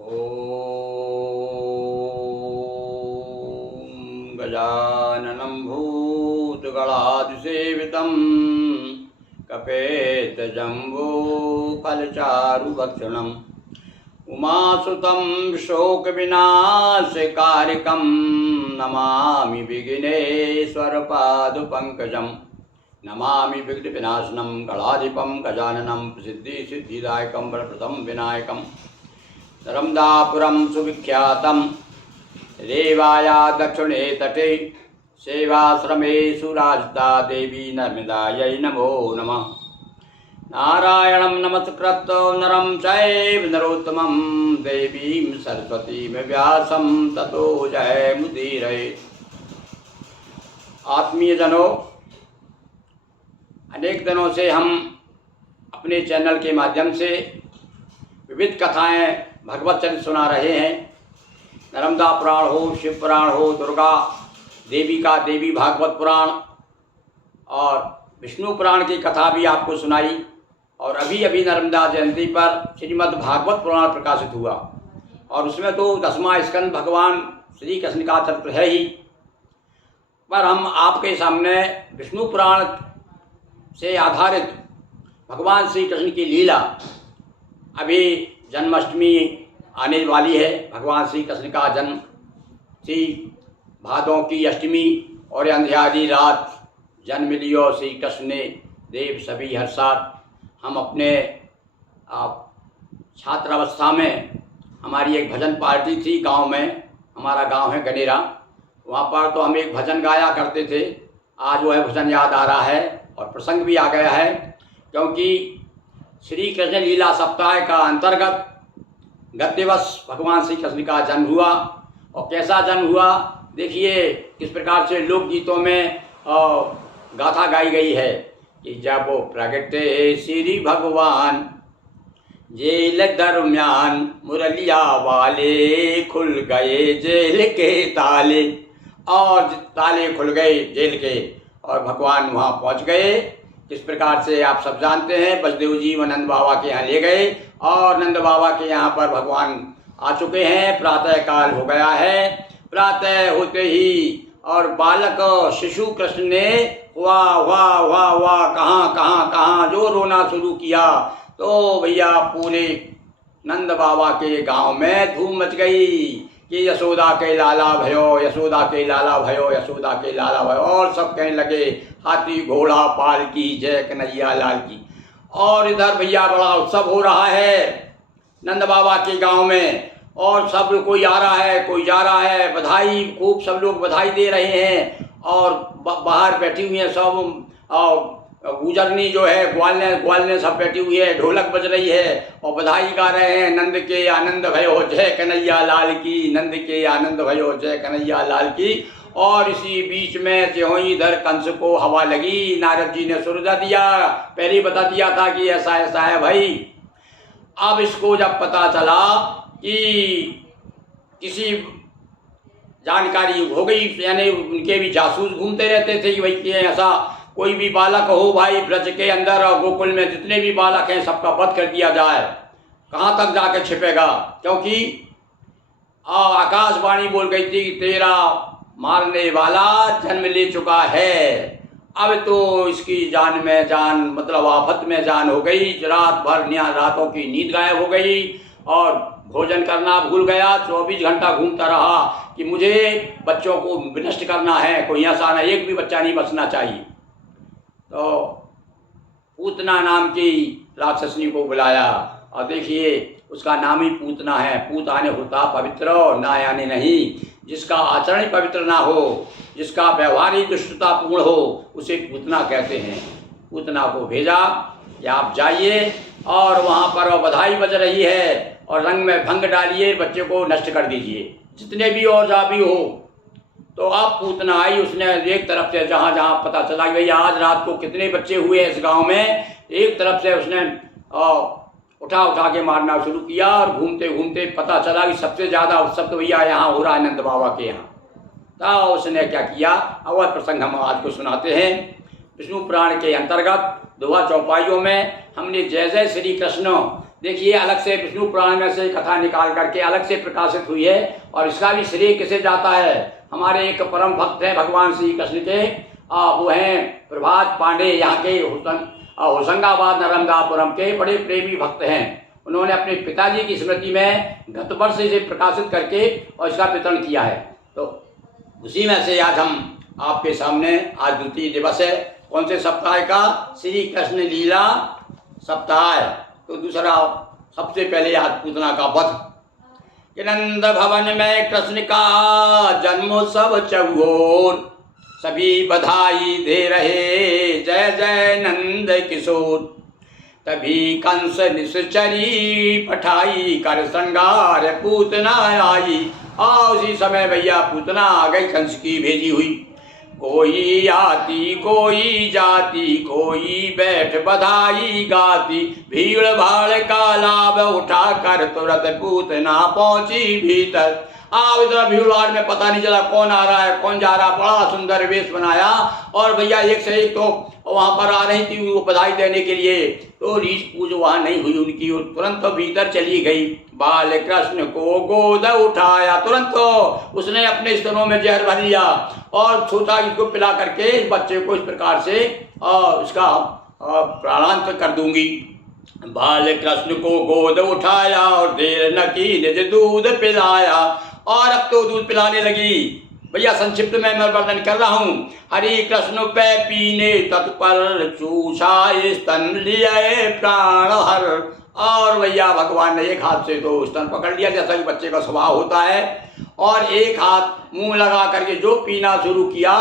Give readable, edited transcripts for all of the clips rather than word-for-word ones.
ॐ गजाननं भूतगणाधिसेवितं कपेतजम्बूफलचारुभक्षणम् उमासुतं शोकविनाशकारिकं नमामि विघ्नेश्वरपादपङ्कजं नमामि विघ्नविनाशनं गणाधिपं गजाननं प्रसिद्धिसिद्धिदायकं वरप्रदं विनायकं नर्मदापुरं सुविख्यातं रेवाया दक्षिणे तटे सेवाश्रमेषु राजता देवी नर्मदायै नमो नमः। नारायणं नमस्कृत्य नरं चैव नरोत्तमं देवीं सरस्वतीं व्यासं ततो जयमुदीरये। आत्मीयजनों, अनेक दिनों से हम अपने चैनल के माध्यम से विविध कथाएं भगवत चरित्र सुना रहे हैं। नर्मदा पुराण हो, शिव पुराण हो, दुर्गा देवी का देवी भागवत पुराण और विष्णु पुराण की कथा भी आपको सुनाई। और अभी अभी नर्मदा जयंती पर श्रीमद् भागवत पुराण प्रकाशित हुआ और उसमें तो 10वां स्कंद भगवान श्री कृष्ण का चरित्र है ही, पर हम आपके सामने विष्णु पुराण से आधारित भगवान श्री कृष्ण की लीला, अभी जन्माष्टमी आने वाली है। भगवान श्री कृष्ण का जन्म श्री भादों की अष्टमी और अंध्यारी रात जन्म लियो श्री कृष्ण ने देव सभी हर्षात। हम अपने छात्रावस्था में हमारी एक भजन पार्टी थी गांव में, हमारा गांव है गनेरा, वहाँ पर तो हम एक भजन गाया करते थे। आज वो है भजन याद आ रहा है और प्रसंग भी आ गया है, क्योंकि श्री कृष्ण लीला सप्ताह का अंतर्गत गत दिवस भगवान श्री कृष्ण का जन्म हुआ। और कैसा जन्म हुआ देखिए, किस प्रकार से लोकगीतों में गाथा गाई गई है कि जब वो प्रगटे श्री भगवान जेल दरम्यान मुरलिया वाले खुल गए जेल के ताले। और ताले खुल गए जेल के और भगवान वहाँ पहुँच गए। किस प्रकार से आप सब जानते हैं, बसदेव जी व नंद बाबा के यहाँ ले गए और नंद बाबा के यहाँ पर भगवान आ चुके हैं। प्रातः काल हो गया है। प्रातः होते ही और बालक शिशु कृष्ण ने वाह वाह वाह वाह कहाँ कहाँ कहाँ जो रोना शुरू किया, तो भैया पूरे नंद बाबा के गांव में धूम मच गई कि यशोदा के लाला भयो, यशोदा के लाला भयो, यशोदा के लाला भयो। और सब कहने लगे हाथी घोड़ा पाल की जय कन्हैया लाल की। और इधर भैया बड़ा उत्सव हो रहा है नंद बाबा के गांव में, और सब कोई आ रहा है कोई जा रहा है, बधाई खूब सब लोग बधाई दे रहे हैं। और बाहर बैठी हुई हैं सब, गुजरनी जो है ग्वालने सब बैठी हुई है, ढोलक बज रही है और बधाई गा रहे हैं, नंद के आनंद भयो जय कन्हैया लाल की, नंद के आनंद भयो जय कन्हैया लाल की। और इसी बीच में जो इधर कंस को हवा लगी, नारद जी ने सुरजा दिया, पहले ही बता दिया था कि ऐसा ऐसा है भाई। अब इसको जब पता चला कि किसी जानकारी हो गई, यानी उनके भी जासूस घूमते रहते थे कि भाई कि ऐसा कोई भी बालक हो भाई ब्रज के अंदर और गोकुल में जितने भी बालक हैं सबका वध कर दिया जाए। कहाँ तक जाके छिपेगा, क्योंकि आकाशवाणी बोल गई थी कि तेरा मारने वाला जन्म ले चुका है। अब तो इसकी जान में जान, मतलब आफत में जान हो गई। रात भर रातों की नींद गायब हो गई और भोजन करना भूल गया। 24 घंटा घूमता रहा कि मुझे बच्चों को विनष्ट करना है, कोई ऐसा ना एक भी बच्चा नहीं बचना चाहिए। तो पूतना नाम की राक्षसनी को बुलाया और देखिए उसका नाम ही पूतना है। पूत आने होता पवित्र, ना आने नहीं। जिसका आचरण पवित्र ना हो, जिसका व्यवहार ही दुष्टतापूर्ण हो, उसे पूतना कहते हैं। पूतना को भेजा कि आप जाइए और वहाँ पर बधाई बज रही है और रंग में भंग डालिए, बच्चे को नष्ट कर दीजिए, जितने भी और जा भी हो। तो अब पूतना आई, उसने एक तरफ से जहाँ जहाँ पता चला कि भैया आज रात को कितने बच्चे हुए इस गांव में, एक तरफ से उसने उठा के मारना शुरू किया। और घूमते घूमते पता चला कि सबसे ज़्यादा उत्सव तो भैया यहाँ हो रहा है नंद बाबा के यहाँ। तो उसने क्या किया, वह प्रसंग हम आज को सुनाते हैं। विष्णु पुराण के अंतर्गत दोहा चौपाइयों में हमने जय जय श्री कृष्ण देखिए अलग से विष्णु पुराण में से कथा निकाल करके अलग से प्रकाशित हुई है। और इसका भी श्रेय किसे जाता है? हमारे एक परम भक्त हैं भगवान श्री कृष्ण के, वो हैं प्रभात पांडे, यहाँ के होशंगाबाद नर्मदापुरम के बड़े प्रेमी भक्त हैं। उन्होंने अपने पिताजी की स्मृति में गत वर्ष इसे प्रकाशित करके और इसका वितरण किया है। तो उसी में से आज हम आपके सामने, आज द्वितीय दिवस है कौन से सप्ताह का? श्री कृष्ण लीला सप्ताह है। तो दूसरा सबसे पहले आज पूतना का वध। कि नंद भवन में कृष्ण का जन्मोत्सव चहुओर, सभी बधाई दे रहे जय जय नंद किशोर। तभी कंस निश्चरी पठाई कर श्रृंगार पूतना आई। उसी समय भैया पूतना आ गई कंस की भेजी हुई। कोई आती कोई जाती कोई बैठ बधाई गाती, भीड़ भाड़ का लाभ उठा कर तुरंत पूतना पहुंची भीतर। इधर भीड़ भाड़ में पता नहीं चला कौन आ रहा है कौन जा रहा। बड़ा सुंदर वेश बनाया और भैया एक से एक तो वहां पर आ रही थी वो बधाई देने के लिए। तो रीछ पूज वहां नहीं हुई उनकी, और तुरंत तो भीतर चली गई। बाल कृष्ण को गोद उठाया, तुरंत तो उसने अपने स्तनों में जहर भर लिया और सोचा इसको पिला करके इस बच्चे को इस प्रकार से इसका प्राणांत कर दूंगी। बाल कृष्ण को गोद उठाया और देर न की निज दूध पिलाया। और अब तो दूध पिलाने लगी। भैया संक्षिप्त में मैं वर्णन कर रहा हूँ। हरि कृष्ण पे पीने तत्पर चूषा स्तन लिए प्राण हर। और भैया भगवान ने एक हाथ से तो स्तन पकड़ लिया जैसा कि बच्चे का स्वभाव होता है, और एक हाथ मुंह लगा करके जो पीना शुरू किया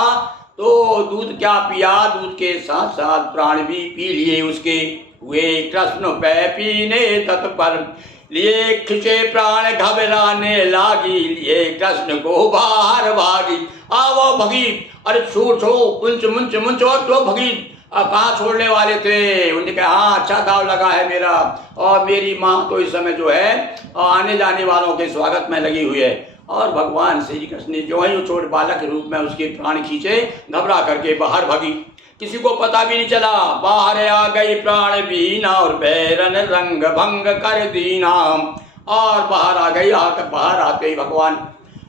तो दूध क्या पिया, दूध के साथ साथ प्राण भी पी लिए उसके। हुए कृष्ण पे पीने तत्पर लिए खिंचे प्राण घबराने लागी, लिए कृष्ण को बाहर भागी। वो भगी, अरे छूट हो पुंच मुंच मुंच, और तो भगी। कहाँ छोड़ने वाले थे? उन्होंने कहा हाँ अच्छा दाव लगा है मेरा, और मेरी माँ तो इस समय जो है आने जाने वालों के स्वागत में लगी हुई है। और भगवान श्री कृष्ण ने जो है छोटे बालक के रूप में उसके प्राण खींचे, घबरा करके बाहर भागी। किसी को पता भी नहीं चला। बाहर आ गई प्राण बीना और बैरन रंग भंग कर दीना। और बाहर आ गई, आकर बाहर आते ही भगवान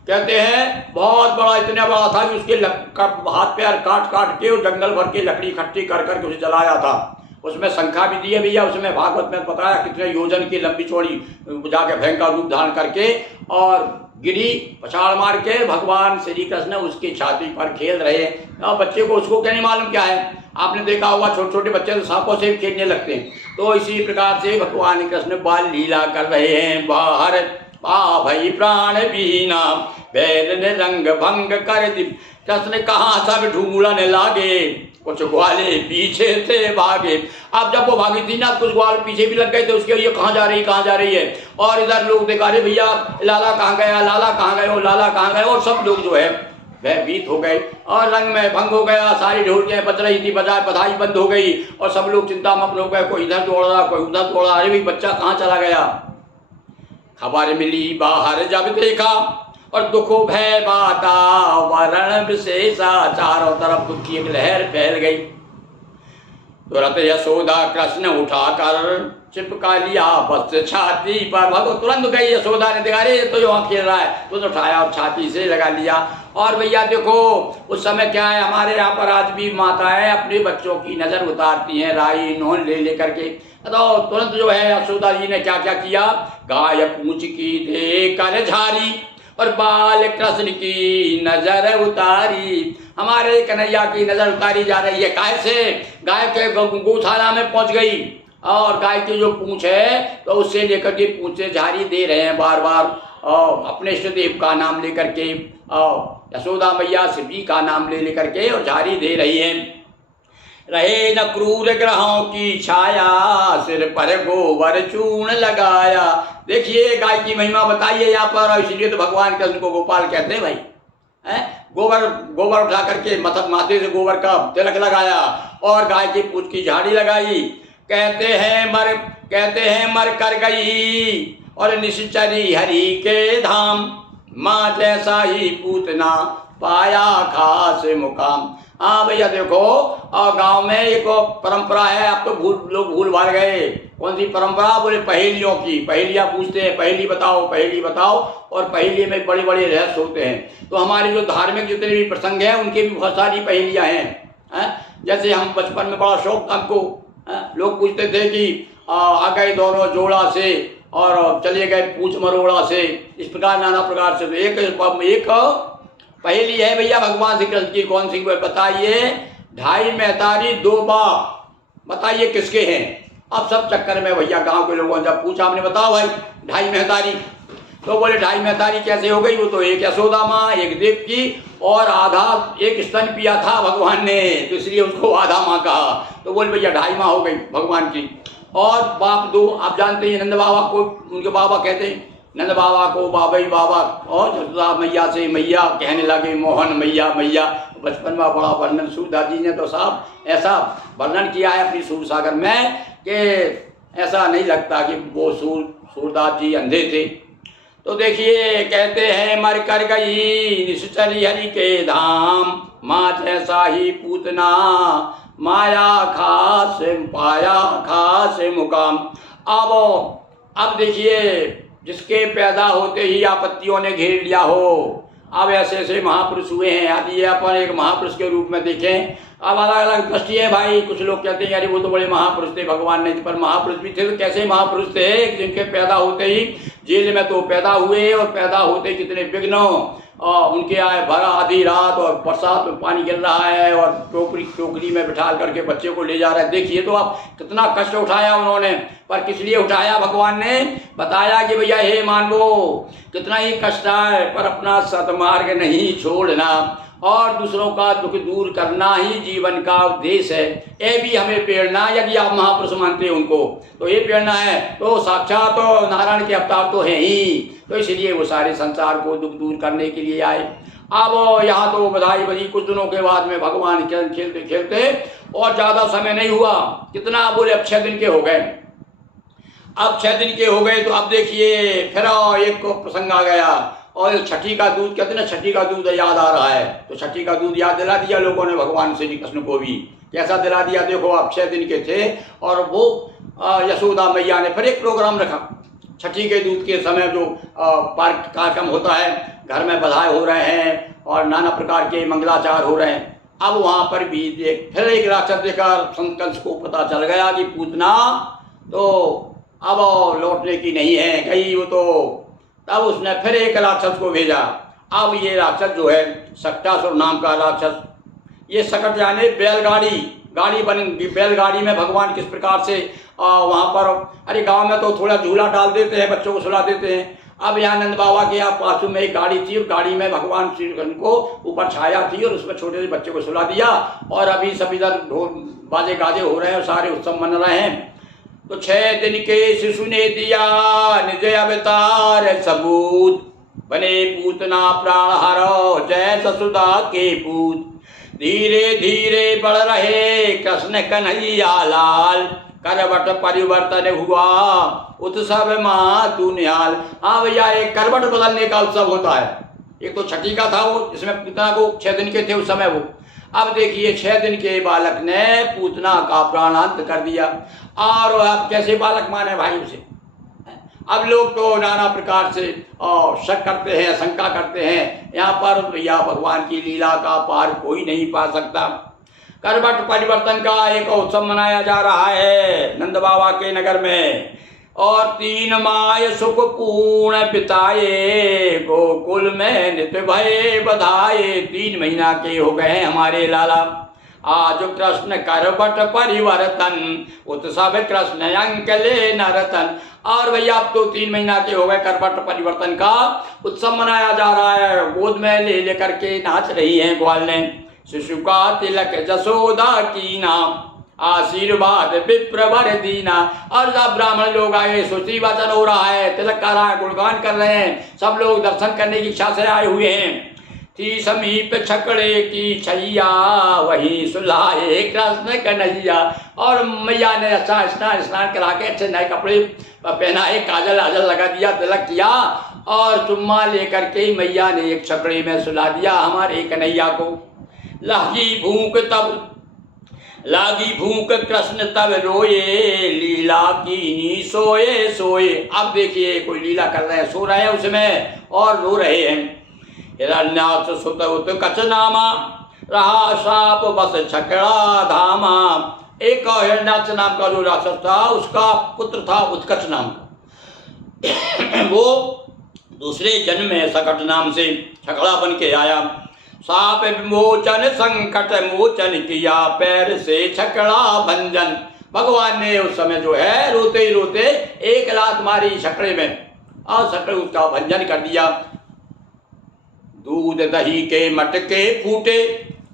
कहते हैं बहुत बड़ा, इतना बड़ा था कि उसके हाथ पैर काट काट के और जंगल भर के लकड़ी इकट्ठी कर करके उसे जलाया था। उसमें शंखा भी दी है भैया, उसमें भागवत में बताया कितने योजन की लंबी चौड़ी जाके भयंकर रूप धारण करके और गिरी पछाड़ मार के भगवान श्री कृष्ण उसकी छाती पर खेल रहे। बच्चे को उसको क्या नहीं मालूम क्या है। आपने देखा होगा छोटे छोटे बच्चे तो सांपों से खेलने लगते हैं। तो इसी प्रकार से भगवान कृष्ण बाल लीला कर रहे हैं। बाहर भई प्राण बीना बैल ने रंग भंग कर दी। कृष्ण कहाँ सब ढूंढने लागे, कुछ ग्वाले पीछे थे भागे। अब जब वो भागी थी ना कुछ ग्वाल पीछे भी लग गए थे उसके, ये कहाँ जा रही है। और इधर लोग देखा रहे भैया लाला कहाँ गया, लाला कहाँ गए, वो लाला कहाँ गए। और सब लोग जो है भयभीत हो गए और रंग में भंग हो गया। सारी ढोलकियाँ बज रही थी, बधाई बंद हो गई और सब लोग चिंता मग्न हो गए। कोई इधर दौड़ रहा कोई उधर दौड़ रहा। अरे भाई बच्चा कहाँ चला गया। खबर मिली बाहर जब देखा और दुखो भय वातावरण विशेषा। चारों तरफ दुख की एक लहर फैल गई। तुरंत यशोदा कृष्ण उठाकर चिपका लिया बस छाती पर। भगो तुरंत गई यशोदा ने, देखा रे तो यहाँ खेल रहा है, तो उठाया और छाती से लगा लिया। और भैया देखो उस समय क्या है, हमारे यहाँ पर आज भी माताएं अपने बच्चों की नजर उतारती हैं राई नोन ले करके। तो तुरंत जो है यशोदा जी ने क्या क्या किया, गाय पूंछ की दे कर झारी और बाल कृष्ण की नजर उतारी। हमारे कन्हैया की नजर उतारी जा रही है। गाय से, गाय के गौशाला में पहुंच गई और गाय की जो पूंछ है तो उससे लेकर के पूंछ से झारी दे रहे हैं बार बार, और अपने इष्ट देव का नाम लेकर के, यशोदा मैया शिवी का नाम ले लेकर के और झारी दे रही है। रहे न क्रूर ग्रहों की छाया, सिर पर गोबर चूर्ण लगाया। देखिए गाय की महिमा बताइए यहाँ पर, इसलिए तो भगवान कृष्ण को गोपाल कहते हैं भाई। गोबर उठा करके माथे से गोबर का तिलक लगाया और गाय की पूंछ की झाड़ी लगाई। कहते हैं मर कर गई और निश्चरी हरि के धाम। माँ जैसा ही पूतना पाया खास मुकाम। हाँ भैया देखो, और गांव में एक परंपरा है, अब तो लोग भूल भाल गए। कौन सी परंपरा? बोले पहेलियों की। पहेलियाँ पूछते हैं, पहेली बताओ पहेली बताओ, और पहेली में बड़े बड़े रहस्य होते हैं। तो हमारे जो धार्मिक जितने भी प्रसंग हैं उनके भी बहुत सारी पहेलियाँ हैं। जैसे हम बचपन में बड़ा शौक था हमको, लोग पूछते थे कि आ गए दोनों जोड़ा से और चले गए पूछ मरोड़ा से, इस प्रकार नाना प्रकार से। तो एक पहेली है भैया भगवान श्री कृष्ण की। कौन सी? बताइए। ढाई महतारी दो बाप, बताइए किसके हैं? अब सब चक्कर में भैया गांव के लोगों ने जब पूछा, हमने बताओ भाई ढाई महतारी, तो बोले ढाई महतारी कैसे हो गई? वो तो एक यशोदा माँ, एक देवकी और आधा एक स्तन पिया था भगवान ने, तो इसलिए उसको आधा माँ कहा। तो बोले भैया ढाई माँ हो गई भगवान की। और बाप दो, आप जानते हैं नंद बाबा को उनके बाबा कहते हैं, नंद बाबा को बाबई बाबा, और जसोदा मैया से मैया कहने लगे मोहन मैया मैया। बचपन में बड़ा वर्णन सूरदास जी ने तो साहब ऐसा वर्णन किया है अपनी सूर सागर में कि ऐसा नहीं लगता कि वो सूरदास जी अंधे थे। तो देखिए कहते हैं मर कर गई निश्चरी हरि के धाम, माँ जैसा ही पूतना माया खास पाया खास मुकाम। अब देखिए जिसके पैदा होते ही आपत्तियों ने घेर लिया हो, अब ऐसे ऐसे महापुरुष हुए हैं। आदि अपन एक महापुरुष के रूप में देखें। अब अलग अलग दृष्टि है भाई। कुछ लोग कहते हैं अरे वो तो बड़े महापुरुष थे, भगवान नहीं थे, पर महापुरुष भी थे। तो कैसे महापुरुष थे? जिनके पैदा होते ही जेल में तो पैदा हुए, और पैदा होते कितने विघ्नों, और उनके आए भरा आधी रात और बरसात में पानी गिर रहा है, और टोकरी में बिठा करके बच्चे को ले जा रहा है। देखिए तो आप कितना कष्ट उठाया उन्होंने, पर किस लिए उठाया? भगवान ने बताया कि भैया हे मानवो, कितना ही कष्ट आए पर अपना सतमार्ग नहीं छोड़ना, और दूसरों का दुख दूर करना ही जीवन का उद्देश्य है। ये भी हमें प्रेरणा, यदि आप महापुरुष मानते हैं उनको, तो ये प्रेरणा है। तो साक्षात तो नारायण के अवतार तो हैं ही, तो इसलिए वो सारे संसार को दुख दूर करने के लिए आए। अब यहाँ तो बधाई बजी। कुछ दिनों के बाद में भगवान खेलते खेलते, और ज़्यादा समय नहीं हुआ, कितना बोले अब 6 दिन के हो गए। अब 6 दिन के हो गए तो अब देखिए फिर एक प्रसंग आ गया, और छठी का दूध कहते ना, छठी का दूध याद आ रहा है। तो छठी का दूध याद दिला दिया लोगों ने भगवान श्री कृष्ण को भी। कैसा दिला दिया? देखो आप 6 दिन के थे, और वो यशोदा मैया ने फिर एक प्रोग्राम रखा। छठी के दूध के समय जो पार्क कार्यक्रम होता है, घर में बधाई हो रहे हैं और नाना प्रकार के मंगलाचार हो रहे हैं। अब वहाँ पर भी फिर एक राक्षस देखा, कंस को पता चल गया कि पूतना तो अब लौटने की नहीं है, गई वो तो। तब उसने फिर एक राक्षस को भेजा। अब ये राक्षस जो है सक्टासुर नाम का राक्षस, ये सकट यानी गाड़ी बन, बैलगाड़ी में भगवान किस प्रकार से वहाँ पर, अरे गांव में तो थोड़ा झूला डाल देते हैं, बच्चों को सुला देते हैं। अब यहाँ नंद बाबा के यहाँ पासू में एक गाड़ी थी, और गाड़ी में भगवान श्री कृष्ण को ऊपर छाया थी, और उसमें छोटे से बच्चे को सुला दिया। और अभी सब इधर ढोल बाजे गाजे हो रहे हैं और सारे उत्सव मन रहे हैं। तो 6 दिन के शिशु ने दिया निज अवतार सबूत, बने पूतना प्राण हरो जय ससुदा के पूत। धीरे धीरे बढ़ रहे कृष्ण कन्हैया लाल, करवट परिवर्तन हुआ उत्सव माँ तू निहाल। हाँ भैया, एक करवट बदलने का उत्सव होता है। एक तो छठी का था वो, जिसमें पूतना को 6 दिन के थे उस समय वो। अब देखिए 6 दिन के बालक ने पूतना का प्राणांत कर दिया। और अब कैसे बालक माने भाई उसे? अब लोग तो नाना प्रकार से शक करते हैं, शंका करते हैं। यहाँ पर भैया भगवान की लीला का पार कोई नहीं पा सकता। करवट परिवर्तन का एक उत्सव मनाया जा रहा है नंद बाबा के नगर में। और 3 माय सुख पूर्ण बिताए, गोकुल में नित्य भय बधाए। 3 महीना के हो गए हमारे लाला, आज कृष्ण करवट परिवर्तन, उत्सव कृष्ण अंक ले नरतन। और भैया अब तो 3 महीना के हो गए, करवट परिवर्तन का उत्सव मनाया जा रहा है। गोद में ले लेकर के नाच रही हैं ग्वाल ने, शिशु का तिलक जसोदा की नाम, आशीर्वाद विप्रवर दीना। और जब ब्राह्मण लोग आए, स्तुति वाचन हो रहा है, तिलक कर रहा है, गुणगान कर रहे हैं, सब लोग दर्शन करने की इच्छा से आए हुए हैं। थी समीप छकड़े की छैया, वही सुलाए कृष्ण कन्हैया। और मैया ने अच्छा स्नान करा के अच्छे नए कपड़े पहनाए, काजल आजल लगा दिया, तिलक किया, और चुम्मा लेकर के मैया ने एक छकड़े में सुला दिया हमारे कन्हैया को। लागी भूख कृष्ण तब रोए, लीला कीनी सोए सोए। अब देखिए कोई लीला कर रहे हैं, सो रहे हैं उसमें और रो रहे हैं। हिरण्याक्ष सुत उत कचनामा, रहा साप बस छकड़ा धामा। एक हिरण्याक्ष नाम का जो राक्षस था उसका पुत्र था उत्कच नाम का। वो दूसरे जन्म में सकट नाम से छकड़ा बन के आया। साप विमोचन संकट मोचन किया, पैर से छकड़ा भंजन। भगवान ने उस समय जो है रोते ही रोते एक लात मारी छकड़े में और छकड़े उसका भंजन कर दिया। दूध दही के मटके फूटे।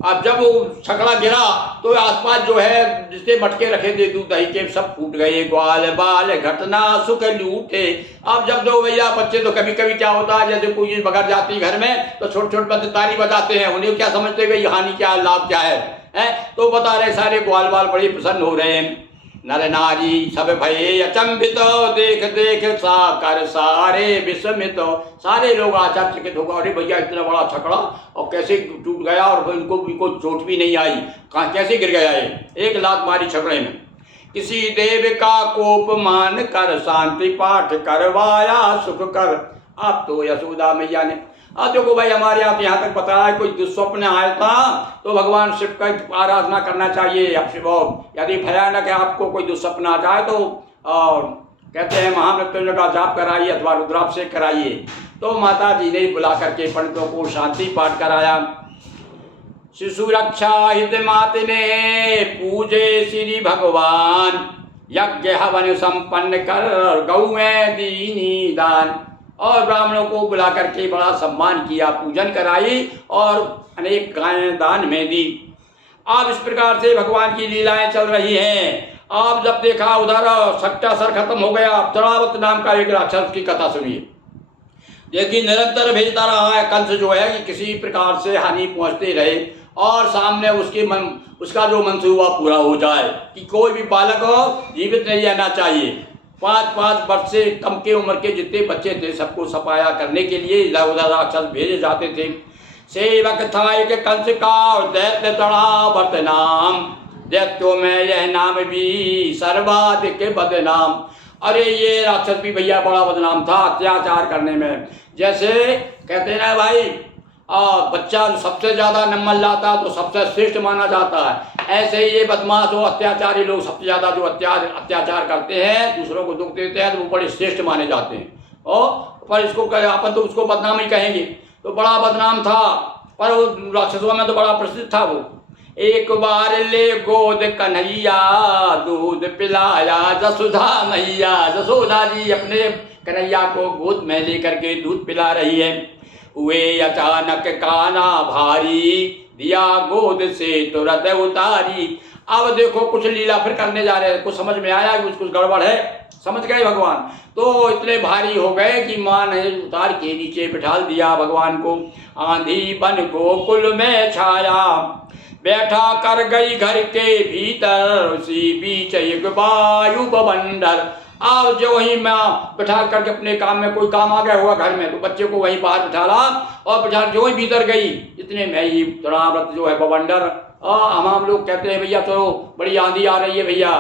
अब जब वो छकड़ा गिरा तो आसपास जो है जिससे मटके रखे थे दूध दही के सब फूट गए। ग्वाल बाल घटना सुख लूटे। अब जब दो भैया बच्चे तो कभी कभी क्या होता है, जैसे कोई चीज बगड़ जाती घर में तो छोटे छोटे बच्चे ताली बजाते हैं, उन्हें क्या समझते हैं हानि क्या है लाभ क्या है? तो बता रहे सारे ग्वाल बाल बड़े प्रसन्न हो रहे हैं। नर नारी सब भये अचंभित, देख देख साकर सारे विस्मित। सारे लोग आश्चर्यचकित हो गए, अरे भैया इतना बड़ा छकड़ा और कैसे टूट गया और इनको चोट भी नहीं आई, कहाँ कैसे गिर गया ये? एक लात मारी छकड़े में। किसी देव का कोप मान कर, शांति पाठ करवाया सुख कर। अब तो यशोदा मैया ने देखो भाई हमारे यहाँ तक पता है कोई दुस्वप्न आया था तो भगवान शिव का आराधना करना चाहिए। अब शिव यदि भयानक है आपको कोई दुस्वप्न आ जाए तो कहते हैं महामृत्युंजय का जाप कराइए अथवा रुद्राभिषेक कराइए। तो माता जी ने बुला करके पंडितों को शांति पाठ कराया। शिशु रक्षा हित मात ने पूजे श्री भगवान, यज्ञ हवन संपन्न कर गौएं दीनी दान। और ब्राह्मणों को बुला करके बड़ा सम्मान किया, पूजन कराई और अनेक गायें दान में दी। अब इस प्रकार से भगवान की लीलाएं चल रही हैं। आप जब देखा उधर सट्टा सर खत्म हो गया, तड़ावत नाम का एक राक्षस की कथा सुनिए। देखिए निरंतर भेजता रहा है कंस जो है कि किसी प्रकार से हानि पहुंचते रहे और सामने उसका जो मंसूबा पूरा हो जाए कि कोई भी बालक हो जीवित नहीं रहना चाहिए। 5-5 वर्ष से कम के उम्र के जितने बच्चे थे सबको सफाया करने के लिए इधर उधर राक्षस भेजे जाते थे। सेवक था एक कंस का और दैत्य तड़ावत नाम, दैत्यों में यह नाम भी सर्वाधिक बदनाम। अरे ये राक्षस भी भैया बड़ा बदनाम था अत्याचार करने में। जैसे कहते हैं ना भाई बच्चा सबसे ज़्यादा नंबर लाता तो सबसे श्रेष्ठ माना जाता है, ऐसे ही ये बदमाश और अत्याचारी लोग सबसे ज़्यादा जो अत्याचार करते हैं दूसरों को दुख देते हैं तो वो बड़े श्रेष्ठ माने जाते हैं। और पर इसको अपन तो उसको बदनाम ही कहेंगे। तो बड़ा बदनाम था पर वो राक्षसों में तो बड़ा प्रसिद्ध था वो। एक बार ले गोद कन्हैया, दूध पिलाया जसोदा मैया। जसोदा जी अपने कन्हैया को गोद में लेकर के दूध पिला रही है। हुए अचानक काना भारी, दिया गोद से तुरंत उतारी। अब देखो कुछ लीला फिर करने जा रहे हैं, कुछ समझ में आया कि कुछ गड़बड़ है, समझ गए भगवान। तो इतने भारी हो गए कि माँ ने उतार के नीचे बिठा दिया भगवान को। आंधी बन गोकुल में छाया, बैठा कर गई घर के भीतर, उसी बीच एक वायु बवंडर। अब जो वहीं माँ बिठा करके अपने काम में कोई काम आ गया हुआ घर में तो बच्चे को वहीं बाहर बिठा ला और बिठा जो ही भीतर गई इतने में ही तड़ावत जो है बवंडर। हम लोग कहते हैं भैया तो बड़ी आंधी आ रही है भैया,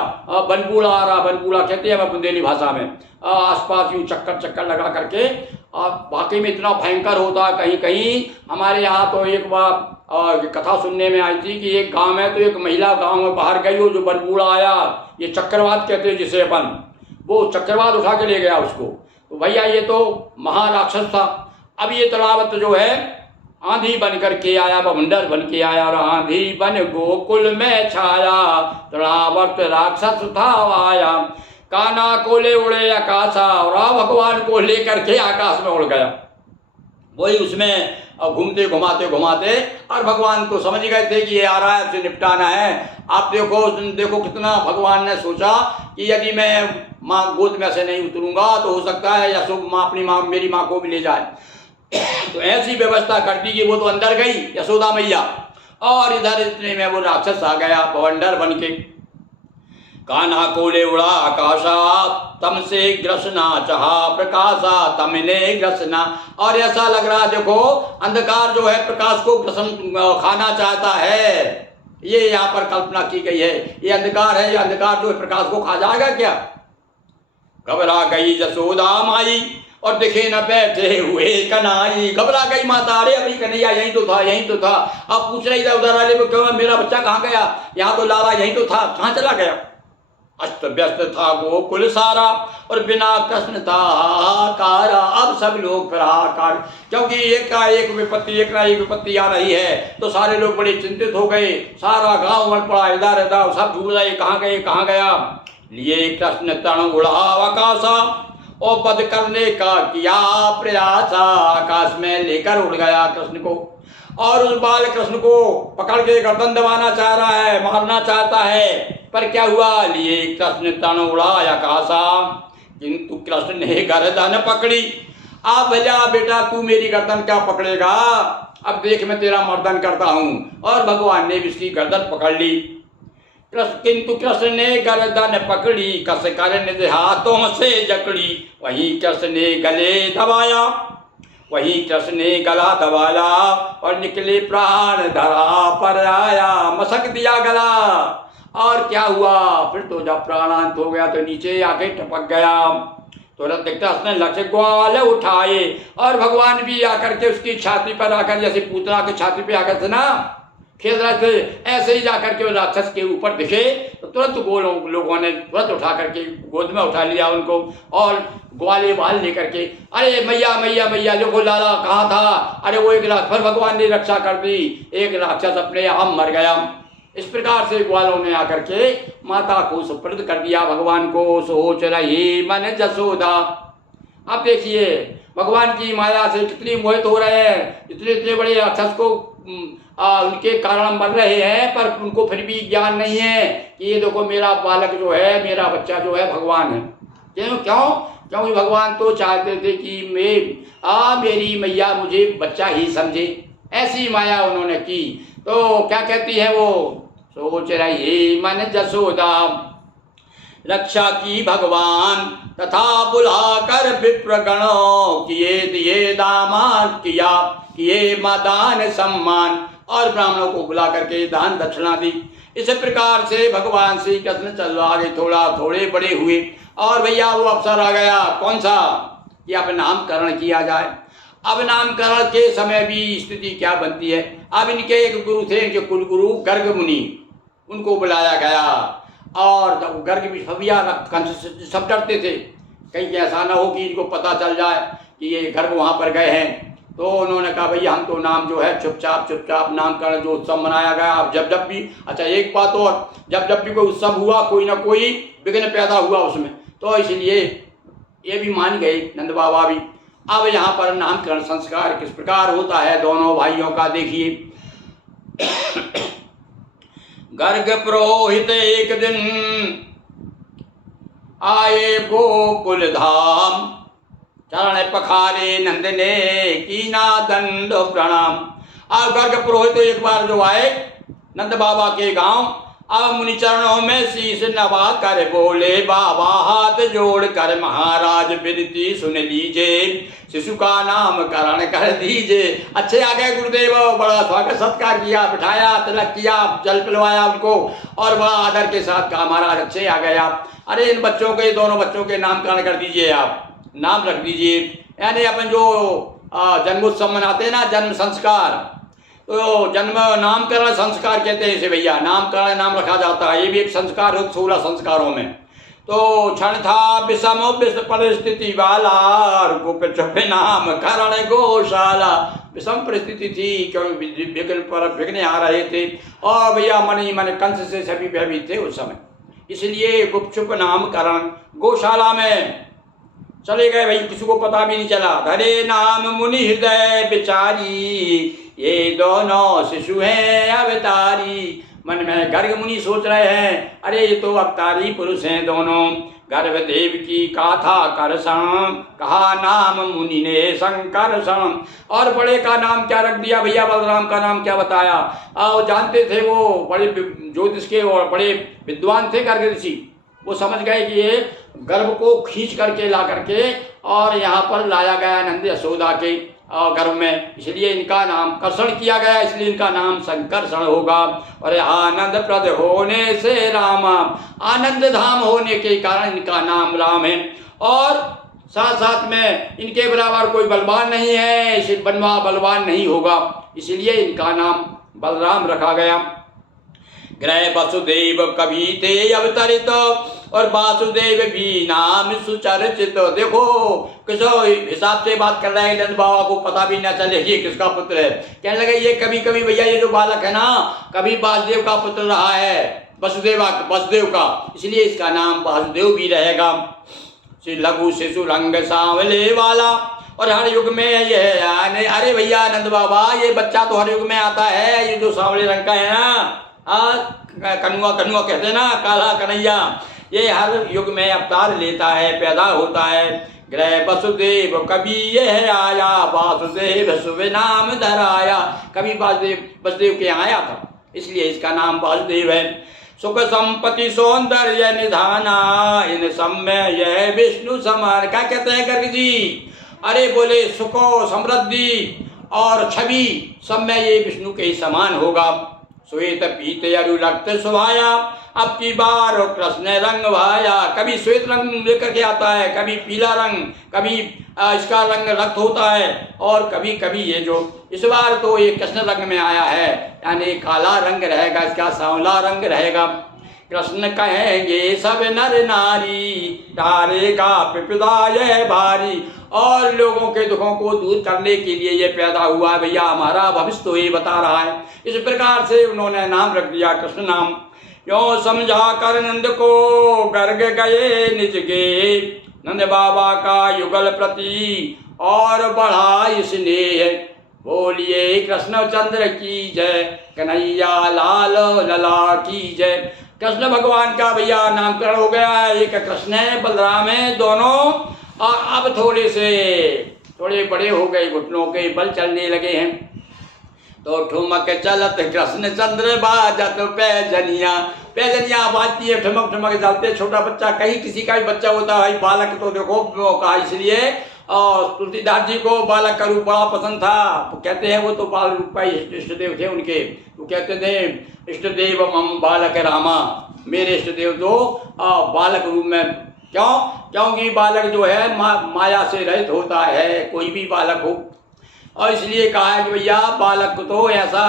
बनबूड़ा आ रहा, बनबूड़ा कहते हैं बुंदेली भाषा में। आसपास यूँ चक्कर चक्कर लगा करके वाकई में इतना भयंकर होता है। कहीं कहीं हमारे यहाँ तो एक बार कथा सुनने में आई थी कि एक गांव में तो एक महिला गांव में बाहर गई हो, जो बनबूड़ा आया, ये चक्रवात कहते हैं जिसे अपन, वो चक्रवात उठा के ले गया उसको। तो भैया ये तो महाराक्षस था। अब ये तड़ावत जो है आंधी बन करके आया, बवंडर बन के आया और आंधी बन गोकुल में छाया, तड़ावत राक्षस था आया। काना को ले उड़े आकाशा, और भगवान को लेकर के आकाश में उड़ गया। वही उसमें घूमते घुमाते घुमाते और भगवान तो समझ गए थे कि ये आ रहा है, उसे निपटाना है। आप देखो कितना भगवान ने सोचा कि यदि मैं माँ गोद में से नहीं उतरूंगा तो हो सकता है यशोदा माँ अपनी माँ मेरी माँ को भी ले जाए। तो ऐसी व्यवस्था कर दी कि वो तो अंदर गई यशोदा मैया और इधर इतने में वो राक्षस आ गया बवंडर बन के। कान्हा कोले उड़ा आकाशा, तम से ग्रसना चाहा प्रकाशा, तमने ग्रसना। और ऐसा लग रहा देखो अंधकार जो है प्रकाश को ग्रसन खाना चाहता है। ये यहाँ पर कल्पना की गई है। ये अंधकार है, ये अंधकार जो है प्रकाश को खा जाएगा क्या? घबरा गई जसोदा माई और दिखे न बैठे हुए कन्हई। घबरा गई माता, अरे अभी कन्हैया यहीं तो था, यहीं तो था। अब पूछ रही था उधर वाले को, क्यों मेरा बच्चा कहाँ गया? यहाँ तो लाला यहीं तो था, कहाँ चला गया? अस्त व्यस्त था गोकुल सारा और बिना कृष्ण था हाहाकारा। अब सब लोग फिर हाहाकार, क्योंकि एक ना एक विपत्ति आ रही है, तो सारे लोग बड़े चिंतित हो गए। सारा गांव उमड़ पड़ा, इधर इधर सब ढूंढ रहे, कहाँ गए कहाँ गया। लिए कृष्ण तण उड़ा आकाशा और वध करने का किया प्रयास। आकाश में लेकर उड़ गया कृष्ण को और उस बाल कृष्ण को पकड़ के गर्दन दबाना चाह रहा है, मारना चाहता है। पर क्या हुआ? लिए कृष्ण तन उड़ाया आकाशा, किंतु कृष्ण ने गर्दन पकड़ी। आप भैया बेटा तू मेरी गर्दन क्या पकड़ेगा? अब देख मैं तेरा मर्दन करता हूँ। और भगवान ने भी उसकी गर्दन पकड़ ली। किंतु कृष्ण ने गर्दन पकड़ी, कस कर निज हाथों से जकड़ी। वहीं कृष्ण ने गले दबाया, वहीं कृष्ण ने गला दबाया और निकले प्राण धरा पर आया। मसक दिया गला। और क्या हुआ? फिर तो जब प्राणांत हो गया तो नीचे आके टपक गया। तुरंत कृष्ण लक्ष्य ग्वाल उठाए और भगवान भी आकर के उसकी छाती पर आकर, जैसे पूतना की छाती पे आकर थे ना खेल रहे थे, ऐसे ही जाकर के राक्षस के ऊपर दिखे। तो तुरंत लोगों ने तुरंत उठा करके गोद में उठा लिया उनको और ग्वाले बाल लेकर के, अरे मैया मैया मैया देखो लाला कहाँ था? अरे वो एक राक्षस, भगवान ने रक्षा कर दी, एक राक्षस अपने आप मर गया। इस प्रकार से ग्वालों ने आकर के माता को सुपुर्द कर दिया भगवान को। सोच रही मन जसोदा। अब देखिए भगवान की माया से कितनी मोहित हो रहे हैं, इतने इतने बड़े राक्षस को उनके कारण मर रहे हैं, पर उनको फिर भी ज्ञान नहीं है कि ये देखो मेरा बालक जो है, मेरा बच्चा जो है भगवान है। क्यों? क्योंकि भगवान तो चाहते थे कि मेरी मैया मुझे बच्चा ही समझे। ऐसी माया उन्होंने की। तो क्या कहती है वो? सोच रही मन जसोदा, रक्षा की भगवान तथा बुलाकर विप्रगणों, किए दिए दामान किया, किए दान सम्मान। और ब्राह्मणों को बुला करके दान दक्षिणा दी। इस प्रकार से भगवान श्री कृष्ण चल आगे थोड़े बड़े हुए और भैया वो अवसर आ गया। कौन सा? कि अब नामकरण किया जाए। अब नामकरण के समय भी स्थिति क्या बनती है? अब इनके एक गुरु थे, इनके कुलगुरु गर्ग मुनि, उनको बुलाया गया। और जब गर्ग भी सब डरते थे कहीं ऐसा ना हो कि इनको पता चल जाए कि ये गर्ग वहाँ पर गए हैं। तो उन्होंने कहा भैया हम तो नाम जो है चुपचाप नामकरण जो उत्सव मनाया गया। अब जब भी, अच्छा एक बात और, जब भी कोई उत्सव हुआ कोई ना कोई विघ्न पैदा हुआ उसमें, तो इसलिए ये भी मान गए नंद बाबा भी। अब यहाँ पर नामकरण संस्कार किस प्रकार होता है दोनों भाइयों का देखिए। गर्ग पुरोहित एक दिन आए गोकुल धाम, चरण पखारे नंद ने कीना दंड प्रणाम। अब गर्ग पुरोहित एक बार जो आए नंद बाबा के गांव, अब मुनि चरणों में शीश नवा कर बोले बाबा हाथ जोड़ कर, महाराज विनती सुन लीजिए, शिशु का नामकरण कर दीजिए। अच्छे आ गए गुरुदेव, बड़ा स्वागत सत्कार किया, बिठाया, तिलक किया, जल पिलवाया उनको और बड़ा आदर के साथ कहा महाराज अच्छे आ गए आप। अरे इन बच्चों के, दोनों बच्चों के नामकरण कर दीजिए, आप नाम रख दीजिए। यानी अपन जो जन्मोत्सव मनाते हैं ना, जन्म संस्कार, तो जन्म नामकरण संस्कार कहते हैं इसे भैया। नामकरण नाम रखा जाता है, ये भी एक संस्कार हो 16 संस्कारों में। तो क्षण था विषम विश्व परिस्थिति वाला, गुप चुप नाम करण गौशाला। विषम परिस्थिति थी क्योंकि विघ्न आ रहे थे और भैया मन ही मन कंस से सभी भयभीत थे उस समय, इसलिए गुपचुप नामकरण गौशाला में चले गए। भाई किसी को पता भी नहीं चला। धरे नाम मुनि हृदय बिचारी, ये दोनों शिशु हैं अवतारी। मन में गर्ग मुनि सोच रहे हैं अरे ये तो अवतारी पुरुष हैं दोनों। गर्भदेव की गाथा करसम, कहा नाम मुनि ने संकर्षण। और बड़े का नाम क्या रख दिया भैया? बलराम का नाम क्या बताया? और जानते थे वो बड़े ज्योतिष के और बड़े विद्वान थे गर्ग ऋषि, वो समझ गए कि ये गर्भ को खींच करके ला करके और यहाँ पर लाया गया नंद यशोदा के गर्भ में, इसलिए इनका नाम कर्षण किया गया, इसलिए इनका नाम संकर्षण होगा। और आनंद प्रद होने से राम, आनंद धाम होने के कारण इनका नाम राम है। और साथ साथ में इनके बराबर कोई बलवान नहीं है, इसे बलवान नहीं होगा, इसलिए इनका नाम बलराम रखा गया। ग्रह वसुदेव कभी थे अवतरित और वासुदेव भी नाम सुचर्चित। देखो किस हिसाब से बात कर रहे हैं, नंद बाबा को पता भी ना चले ये किसका पुत्र है। कहने लगे ये कभी कभी भैया ये जो बालक है ना, कभी वासुदेव का पुत्र रहा है, वसुदेव का, इसलिए इसका नाम वासुदेव भी रहेगा। लघु शिशु रंग सांवले वाला, और हर युग में यह अरे भैया नंद बाबा ये बच्चा तो हर युग में आता है, ये जो सांवले रंग का है ना, कनुआ कहते हैं ना, काला कन्हैया, ये हर युग में अवतार लेता है, पैदा होता है। ग्रह वसुदेव कभी यह आया, वासुदेव शुभ नाम धराया, कभी वसुदेव के आया था, इसलिए इसका नाम वासुदेव है। सुख संपत्ति सौंदर्य निधाना, इन सब में यह विष्णु समान। क्या कहते हैं गर्ग जी? अरे बोले सुखो समृद्धि और छवि सब में ये विष्णु के ही समान होगा। श्वेत पीत अरु रक्त सुभाया, अब की बार कृष्ण रंग भाया। कभी श्वेत रंग लेकर के आता है, कभी पीला रंग, कभी इसका रंग रक्त होता है, और कभी कभी ये जो इस बार तो ये कृष्ण रंग में आया है, यानी काला रंग रहेगा, इसका सांवला रंग रहेगा। कृष्ण कहेंगे सब नर नारी, तारेगा विपदाय भारी। और लोगों के दुखों को दूर करने के लिए ये पैदा हुआ है भैया, हमारा भविष्य तो ये बता रहा है। इस प्रकार से उन्होंने नाम रख दिया कृष्ण नाम। यो समझा कर नंद को गर्ग गए निज गे, नंद बाबा का युगल प्रति और बढ़ा स्नेह। बोलिए कृष्णचंद्र की जय, कन्हैया लाल लला की जय। कृष्ण भगवान का भैया नामकरण हो गया है, एक कृष्ण है, बलराम है, दोनों। और अब थोड़े बड़े हो गए, घुटनों के बल चलने लगे हैं, तो ठुमक चलत कृष्ण चंद्र बाजत पैजनिया बाजती है, ठुमक ठुमक चलते। छोटा बच्चा, कहीं किसी का भी बच्चा होता है बालक, तो देखो कहा इसलिए, और तुलसीदास जी को बालक का रूप बड़ा पसंद था, तो कहते हैं वो तो बाल रूप का इष्ट देव थे उनके, वो कहते थे इष्ट देव मम बालक रामा, मेरे इष्ट देव तो बालक रूप में। क्योंकि बालक जो है माया से रहित होता है, कोई भी बालक हो, और इसलिए कहा है कि भैया बालक तो ऐसा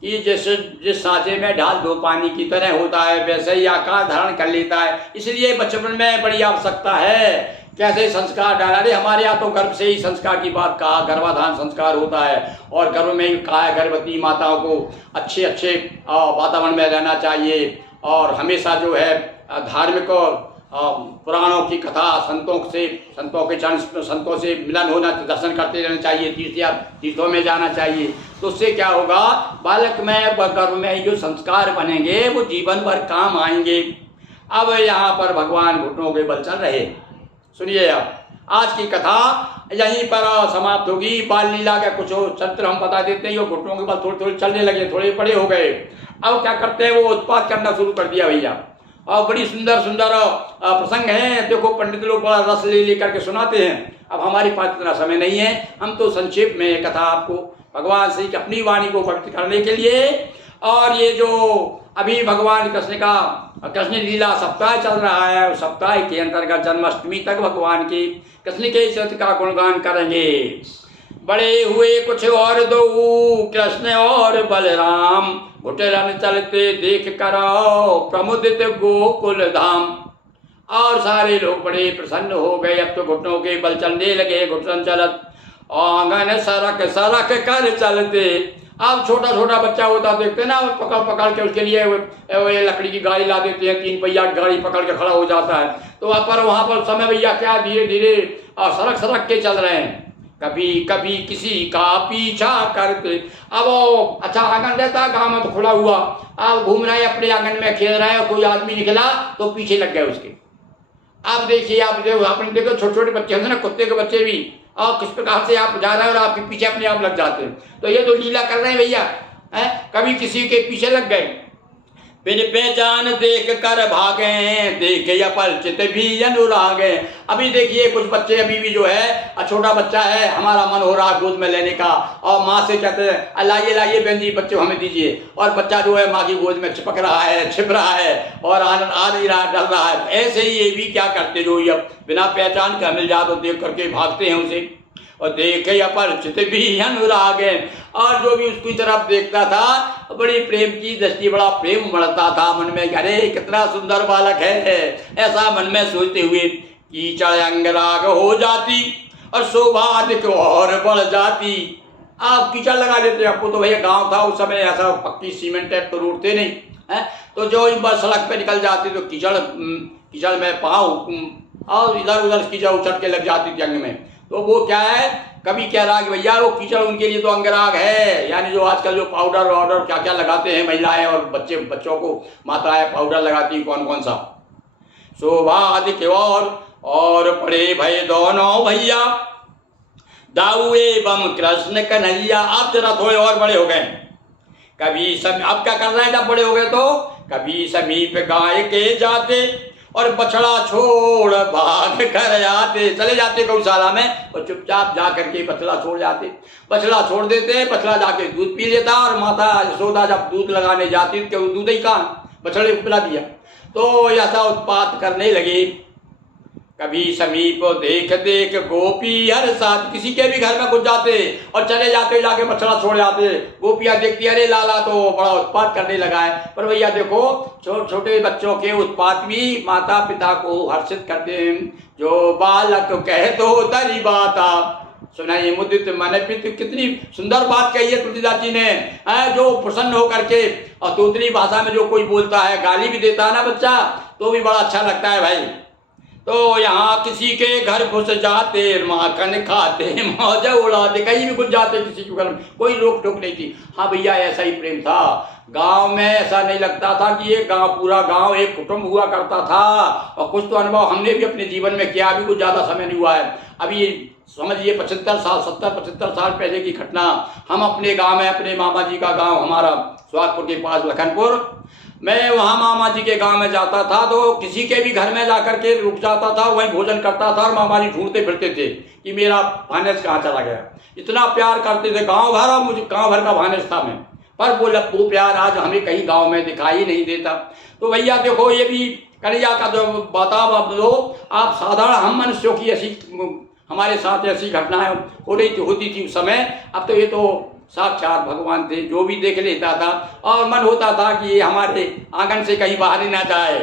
कि जिस सांचे में ढाल दो पानी की तरह होता है, वैसे ही आकार धारण कर लेता है। इसलिए बचपन में बड़ी आवश्यकता है कैसे संस्कार डाला। अरे हमारे यहाँ तो गर्भ से ही संस्कार की बात कहा, गर्भाधान संस्कार होता है, और गर्भ में ही कहा है गर्भवती माताओं को अच्छे वातावरण में रहना चाहिए, और हमेशा जो है धार्मिक और पुराणों की कथा, संतों के चरण, संतों से मिलन होना, दर्शन करते रहना चाहिए, तीर्थों में जाना चाहिए। तो उससे क्या होगा, बालक में गर्भ में जो संस्कार बनेंगे वो जीवन भर काम आएंगे। अब यहाँ पर भगवान घुटनों के बल चल रहे। सुनिए, अब आज की कथा यहीं पर समाप्त होगी। बाल लीला का कुछ चरित्र हम बता देते हैं। ये घुटनों के बल थोड़े थोड़े चलने लगे, थोड़े बड़े हो गए। अब क्या करते हैं, वो उत्पात करना शुरू कर दिया भैया, और बड़ी सुंदर सुंदर प्रसंग हैं। देखो पंडित लोग बड़ा रस ले करके सुनाते हैं। अब हमारे पास इतना समय नहीं है, हम तो संक्षेप में कथा आपको भगवान श्री की अपनी वाणी को पवित्र करने के लिए, और ये जो अभी भगवान कृष्ण लीला सप्ताह चल रहा है, उस सप्ताह के अंतर्गत जन्माष्टमी तक भगवान की कृष्ण के चरित्र का गुणगान करेंगे। बड़े हुए कुछ और दो, कृष्ण और बलराम, घुटरन चलते देख कराओ प्रमुदित गोकुल धाम। और सारे लोग बड़े प्रसन्न हो गए। अब तो घुटनों के बल चलने लगे, घुटन चलत आंगन सरक सरक कर चलते। अब छोटा छोटा बच्चा होता देखते ना, पकड़ के उसके लिए वो लकड़ी की गाड़ी ला देते हैं, 3 पहिया की गाड़ी पकड़ के खड़ा हो जाता है। तो वहाँ पर समय भैया क्या धीरे धीरे सरक सरक के चल रहे हैं, कभी कभी किसी का पीछा करते। अब वो अच्छा आंगन रहता है गाँव में तो खुला हुआ, अब घूम रहे अपने आंगन में खेल रहे हैं, कोई आदमी निकला तो पीछे लग गए उसके। अब देखिए, आपने देखो छोटे छोटे बच्चे होते ना, कुत्ते के बच्चे भी, और किस प्रकार से आप जा रहे हैं और आपके पीछे अपने आप लग जाते हैं। तो ये तो लीला कर रहे हैं भैया, कभी किसी के पीछे लग गए, बिन पहचान देख कर भागे, देखे अपरिचित भी अनुरागे। अभी देखिए कुछ बच्चे अभी भी जो है, छोटा बच्चा है, हमारा मन हो रहा है गोद में लेने का, और माँ से कहते हैं लाइए लाइए बहन जी बच्चे हमें दीजिए, और बच्चा जो है माँ की गोद में चिपक रहा है, छिप रहा है, और आ नहीं रहा, डर रहा है। ऐसे ही ये भी क्या करते जो ये बिना पहचान का मिल जाए तो देख करके भागते हैं उसे, और देखे अपरिचित भी अनुरागे। और जो भी उसकी तरफ देखता था बड़ी प्रेम की दृष्टि, बड़ा प्रेम बढ़ता था मन में, अरे कितना सुंदर बालक है, ऐसा मन में सोचते हुए कीचड़ अंगराग हो जाती और शोभा अधिक और बढ़ जाती। आप कीचड़ लगा लेते, आपको तो भैया गांव था उस समय, ऐसा पक्की सीमेंटेड तो रोड थे नहीं है, तो जो बस सड़क पे निकल जाती तो कीचड़ में पाँव और इधर उधर कीचड़ उछट के लग जाती थी अंग में। तो वो क्या है, कभी कह रहा कि भैया वो कीचड़ उनके लिए तो अंगराग है, यानी जो आजकल जो पाउडर वाउडर क्या क्या लगाते हैं महिलाएं और बच्चों को माताएं पाउडर लगाती कौन कौन सा, शोभा अधिक और पड़े भय दोनों भैया, दाऊ एवं कृष्ण कन्हैया। आप जरा थोड़े और बड़े हो गए, कभी अब क्या कर रहे हैं जब बड़े हो गए, तो कभी समीप गाय के जाते और बछड़ा छोड़ भाग कर आते, चले जाते गौशाला में और चुपचाप जा करके बछड़ा छोड़ जाते, बछड़ा छोड़ देते, बछड़ा जाके दूध पी लेता, और माता यशोदा जब दूध लगाने जाती तो दूध ही कहाँ, बछड़े को पिला दिया। तो ऐसा उत्पात करने लगे। कभी समीप देख देख गोपी हर साथ, किसी के भी घर में घुस जाते और चले जाते, जाके बछड़ा छोड़ जाते, गोपियां देखती अरे लाला तो बड़ा उत्पात करने लगा है। पर भैया देखो छोटे बच्चों के उत्पात भी माता पिता को हर्षित करते हैं। जो बालक कहे तो तरी बाता, सुनाइए मुदित मन पित, कितनी सुंदर बात कही है तुलसीदास जी ने। जो प्रसन्न होकर के, और दूसरी भाषा में जो कोई बोलता है, गाली भी देता है ना बच्चा, तो भी बड़ा अच्छा लगता है भाई। तो यहाँ किसी के घर घुस जाते, माखन खाते, मौज उड़ाते, कहीं भी घुस जाते किसी के घर में, कोई रोक टोक नहीं थी। हाँ भैया ऐसा ही प्रेम था गांव में, ऐसा नहीं लगता था कि ये गांव पूरा गांव एक कुटुंब हुआ करता था। और कुछ तो अनुभव हमने भी अपने जीवन में किया, अभी कुछ ज़्यादा समय नहीं हुआ है, अभी समझिए 70 साल पहले की घटना। हम अपने गाँव में, अपने मामा जी का गाँव हमारा सुहागपुर के पास लखनपुर, मैं वहाँ मामा जी के गांव में जाता था तो किसी के भी घर में जाकर के रुक जाता था, वहीं भोजन करता था, और मामा जी ढूंढते फिरते थे कि मेरा भानस कहाँ चला गया। इतना प्यार करते थे गांव भर, और मुझे गांव भर का भानस था मैं, पर वो प्यार आज हमें कहीं गांव में दिखाई नहीं देता। तो भैया देखो ये भी कन्हैया का जो बताओ दो आप, साधारण हम मनुष्यों की ऐसी हमारे साथ ऐसी घटनाएं होती थी उस समय। अब तो ये तो साक्षात भगवान थे, जो भी देख लेता था, और मन होता था कि ये हमारे आंगन से कहीं बाहर ही ना जाए।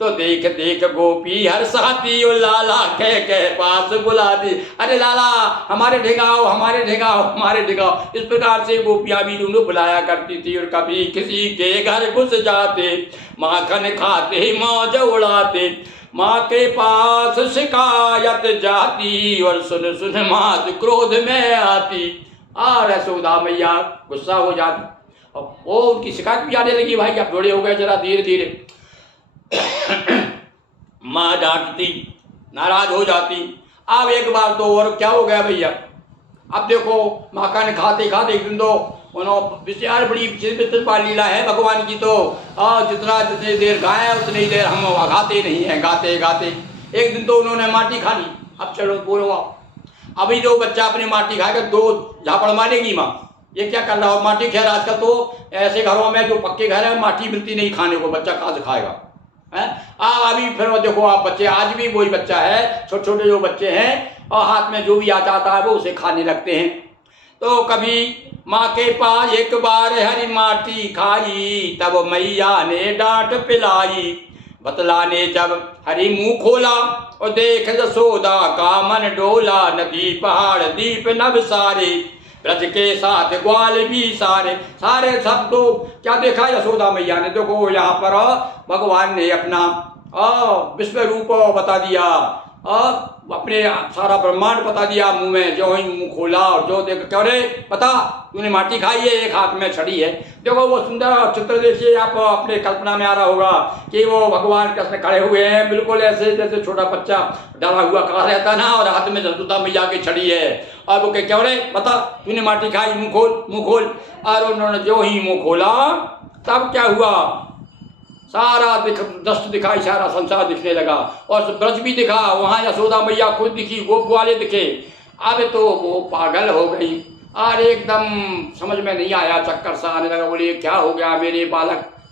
तो देख देख गोपी हर साथी, ओ लाला कह पास बुलाती, अरे लाला हमारे ढिगाओ, हमारे ढिगाओ, हमारे ढिगाओ। इस प्रकार से गोपियां भी उन्हें बुलाया करती थी। और कभी किसी के घर घुस जाते, माखन खाते, मौज उड़ाते, माँ के पास शिकायत जाती, और सुन सुन मात क्रोध में आती। और यशोदा मैया गुस्सा हो जाती, और वो उनकी शिकायत भी आने लगी, भाई अब बड़े हो गए जरा धीरे धीरे। माँ डांटती, नाराज हो जाती। अब एक बार तो और क्या हो गया भैया, अब देखो माखन खाते खाते एक दिन तो उन्होंने यार बड़ी विचित्र लीला है भगवान की, तो जितनी देर गाएं उतनी देर हम गाते नहीं हैं, गाते गाते एक दिन तो उन्होंने माटी खा ली। अब चलो बोलो, अभी जो बच्चा अपनी माटी खाएगा 2 झापड़ मारेगी माँ, ये क्या कर रहा हो माटी। खैर आजकल तो ऐसे घरों में जो पक्के घर है माटी मिलती नहीं खाने को, बच्चा कहाँ से खाएगा है। अभी फिर देखो आप बच्चे, आज भी वही बच्चा है, छोटे छोटे जो बच्चे हैं, और हाथ में जो भी आ जाता है वो उसे खाने लगते हैं। तो कभी माँ के पास एक बार हरी माटी खाई, तब मैया ने डांट पिलाई। बतलाने जब हरी मुंह खोला, और देख यशोदा का मन डोला। नदी पहाड़ दीप नभ सारे, ब्रज के साथ ग्वाल भी सारे, सारे सब तो क्या देखा यशोदा मैया ने, देखो यहाँ पर भगवान ने अपना विश्व रूप बता दिया, अपने सारा ब्रह्मांड बता दिया मुंह में। जो ही मुंह खोला और जो देख, क्यों रे पता तूने माटी खाई है, एक हाथ में छड़ी है। देखो वो सुंदर चित्र देखिए आप, अपने कल्पना में आ रहा होगा कि वो भगवान कृष्ण खड़े हुए हैं बिल्कुल ऐसे जैसे छोटा बच्चा डरा हुआ खड़ा रहता ना, और हाथ में यशोदा मैया की छड़ी है। और वो क्यों रे बता तूने माटी खाई, मुँह खोल मुँह खोल। और उन्होंने जो ही मुँह खोला तब क्या हुआ, सारा दृष्ट दिखाई, सारा संसार दिखने लगा और ब्रज भी दिखा, वहाँ यशोदा मैया खुद दिखी, गोप ग्वाले दिखे। अब तो वो पागल हो गई और एकदम समझ में नहीं आया, चक्कर सा आने लगा। बोले क्या हो गया,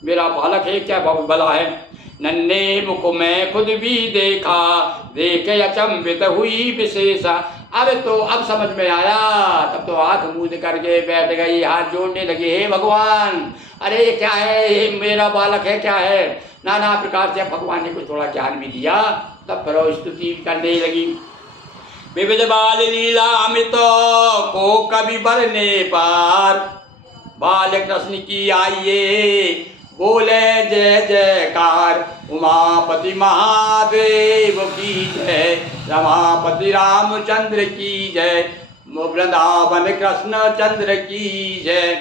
मेरा बालक है क्या भला है। नन्हे मुख में खुद भी देखा, देखे अचंभित हुई विशेषा। अरे तो अब समझ में आया, तब तो आंख मूंद करके बैठ गई, हाथ जोड़ने लगी, हे भगवान, अरे क्या है, ये मेरा बालक है क्या है। नाना प्रकार से भगवान ने कुछ थोड़ा ज्ञान भी दिया, तब फिर स्तुति करने लगी। विविध बाल लीला अमित को कवि बरने पार, बाल कृष्ण की आइए बोले जय जयकार। उमापति महादेव की जय, रमापति रामचंद्र की जय, वृंदावन कृष्ण चंद्र की जय,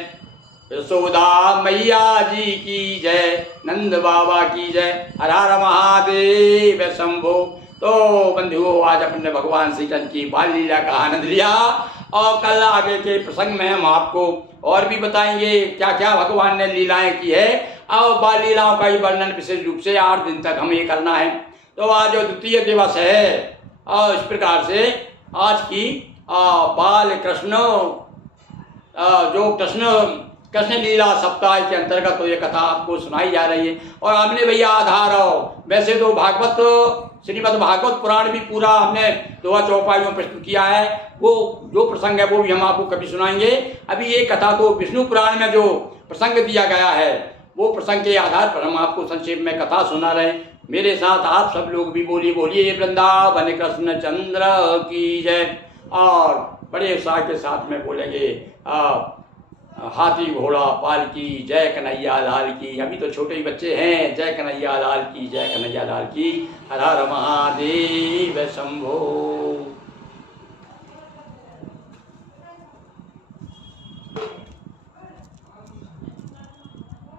यशोदा मैया जी की जय, नंद बाबा की जय, हर हर महादेव शंभो। तो बंधुओं, आज अपने भगवान श्री कृष्ण की बाल लीला का आनंद लिया और कल आगे के प्रसंग में हम आपको और भी बताएंगे क्या क्या भगवान ने लीलाएं की है। और बाल लीलाओं का ही वर्णन विशेष रूप से 8 दिन तक हमें करना है। तो आज जो द्वितीय दिवस है और इस प्रकार से आज की बाल कृष्ण जो कृष्ण लीला सप्ताह के अंतर्गत तो ये कथा आपको सुनाई जा रही है। और हमने भैया आधार वैसे तो श्रीमद् भागवत पुराण भी पूरा हमने 2 चौपाइयों प्रस्तुत किया है, वो जो प्रसंग है वो भी हम आपको कभी सुनाएंगे। अभी ये कथा तो विष्णु पुराण में जो प्रसंग दिया गया है वो प्रसंग के आधार पर हम आपको संक्षेप में कथा सुना रहे हैं। मेरे साथ आप सब लोग भी बोलिए वृंदावन कृष्ण चंद्र की जय। और बड़े उत्साह के साथ में बोलेंगे हाथी घोड़ा पाल की जय कन्हैया लाल की। अभी तो छोटे ही बच्चे हैं, जय कन्हैया लाल की, जय कन्हैया लाल की, हर हर महादेव शंभो।